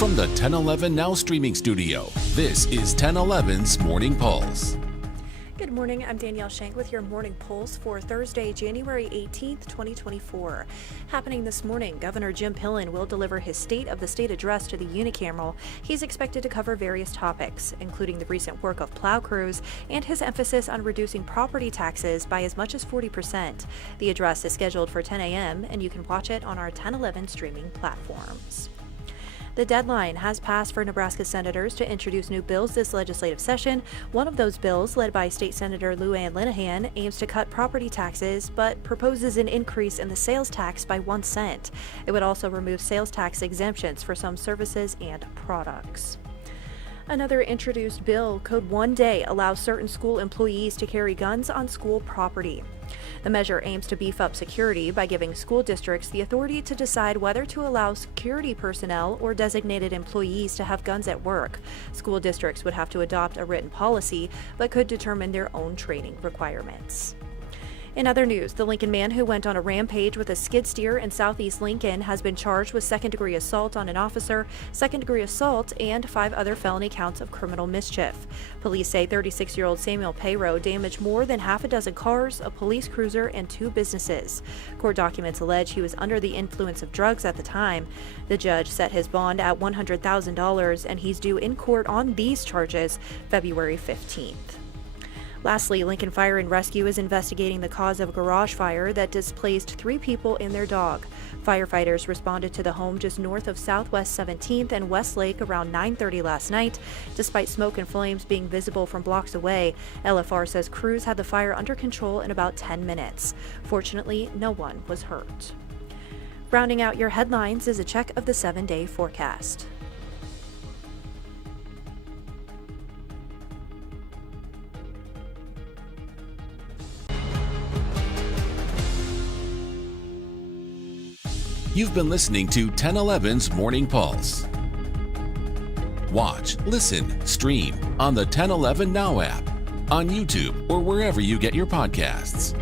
From the 1011 Now streaming studio, this is 1011's Morning Pulse. Good morning, I'm Danielle Shank with your Morning Pulse for Thursday, January 18th, 2024. Happening this morning, Governor Jim Pillen will deliver his State of the State address to the unicameral. He's expected to cover various topics, including the recent work of plow crews and his emphasis on reducing property taxes by as much as 40%. The address is scheduled for 10 a.m., and you can watch it on our 1011 streaming platforms. The deadline has passed for Nebraska senators to introduce new bills this legislative session. One of those bills, led by State Senator Lou Ann Linehan, aims to cut property taxes, but proposes an increase in the sales tax by 1 cent. It would also remove sales tax exemptions for some services and products. Another introduced bill could one day allow certain school employees to carry guns on school property. The measure aims to beef up security by giving school districts the authority to decide whether to allow security personnel or designated employees to have guns at work. School districts would have to adopt a written policy, but could determine their own training requirements. In other news, the Lincoln man who went on a rampage with a skid steer in southeast Lincoln has been charged with second-degree assault on an officer, second-degree assault, and 5 other felony counts of criminal mischief. Police say 36-year-old Samuel Payro damaged more than half a dozen cars, a police cruiser, and 2 businesses. Court documents allege he was under the influence of drugs at the time. The judge set his bond at $100,000, and he's due in court on these charges February 15th. Lastly, Lincoln Fire and Rescue is investigating the cause of a garage fire that displaced 3 people and their dog. Firefighters responded to the home just north of Southwest 17th and Westlake around 9:30 last night. Despite smoke and flames being visible from blocks away, LFR says crews had the fire under control in about 10 minutes. Fortunately, no one was hurt. Rounding out your headlines is a check of the 7-day forecast. You've been listening to 1011's Morning Pulse. Watch, listen, stream on the 1011 Now app, on YouTube, or wherever you get your podcasts.